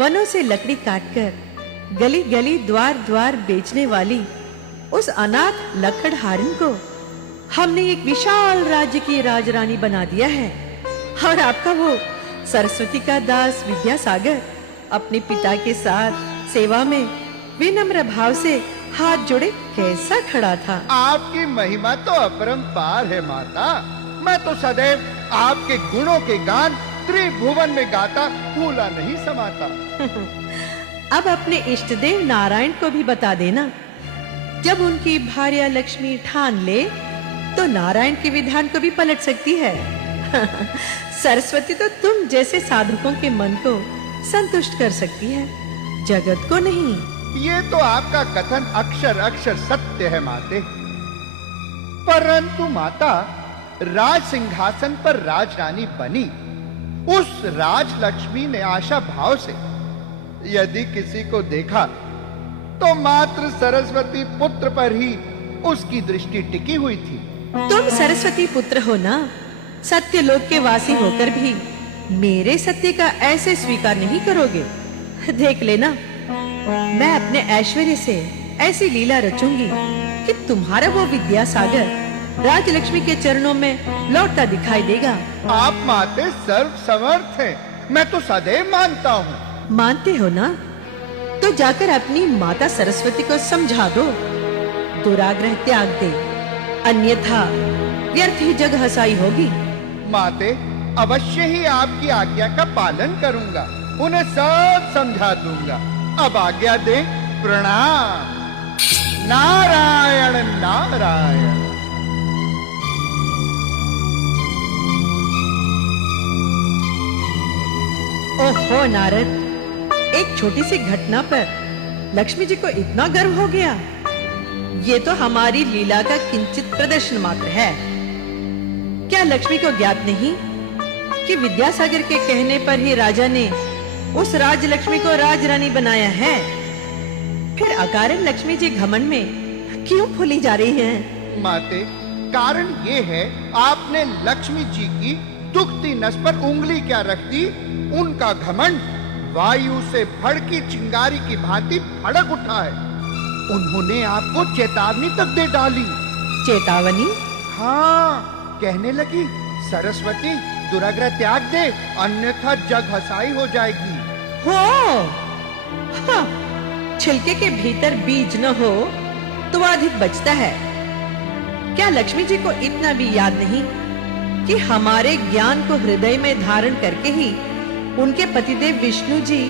वनों से लकड़ी काटकर गली गली द्वार द्वार बेचने वाली उस अनाथ लकड़हारिन को हमने एक विशाल राज्य की राजरानी बना दिया है। और आपका वो सरस्वती का दास विद्यासागर अपने पिता के साथ सेवा में विनम्र भाव से हाथ जोड़े कैसा खड़ा था। आपकी महिमा तो अपरंपार है माता। मैं तो सदैव आपके गुणों के गान त्रिभुवन में गाता भूला नहीं समाता। अब अपने इष्ट देव नारायण को भी बता देना। जब उनकी भार्या लक्ष्मी ठान ले तो नारायण के विधान को भी पलट सकती है। सरस्वती तो तुम जैसे साधकों के मन को संतुष्ट कर सकती है, जगत को नहीं। ये तो आपका कथन अक्षर अक्षर सत्य है माते। परंतु माता, राज सिंहासन पर राजरानी बनी उस राजलक्ष्मी ने आशा भाव से यदि किसी को देखा तो मात्र सरस्वती पुत्र पर ही उसकी दृष्टि टिकी हुई थी। तुम सरस्वती पुत्र हो ना, सत्य लोक के वासी होकर भी मेरे सत्य का ऐसे स्वीकार नहीं करोगे। देख लेना, मैं अपने ऐश्वर्य से ऐसी लीला रचूंगी कि तुम्हारा वो विद्यासागर राजलक्ष्मी के चरणों में लौटता दिखाई देगा। आप माते सर्व समर्थ हैं, मैं तो सदैव मानता हूँ। मानते हो ना, तो जाकर अपनी माता सरस्वती को समझा दो, दुराग्रह त्याग दे, अन्यथा व्यर्थ ही जग हसाई होगी। माते, अवश्य ही आपकी आज्ञा का पालन करूंगा, उन्हें सब समझा दूंगा। अब आज्ञा दें, प्रणाम। नारायण नारायण। ओहो नारद, एक छोटी सी घटना पर लक्ष्मी जी को इतना गर्व हो गया। ये तो हमारी लीला का किंचित प्रदर्शन मात्र है। क्या लक्ष्मी को ज्ञात नहीं कि विद्यासागर के कहने पर ही राजा ने उस राजलक्ष्मी को राजरानी बनाया है? फिर अकारण लक्ष्मी जी घमंड में क्यों फूली जा रही हैं? माते, कारण ये है आपने लक्ष्मी जी की दुखती नस पर उंगली क्या रख दी। उनका घमंड वायु से भड़की चिंगारी की भांति भड़क उठा है। उन्होंने आपको चेतावनी तक दे डाली। चेतावनी? हाँ, कहने लगी, सरस्वती दुराग्रह त्याग दे, अन्यथा जग हसाई हो जाएगी। हो हाँ, छिलके के भीतर बीज न हो तो अधिक बचता है। क्या लक्ष्मी जी को इतना भी याद नहीं कि हमारे ज्ञान को हृदय में धारण करके ही उनके पतिदेव विष्णु जी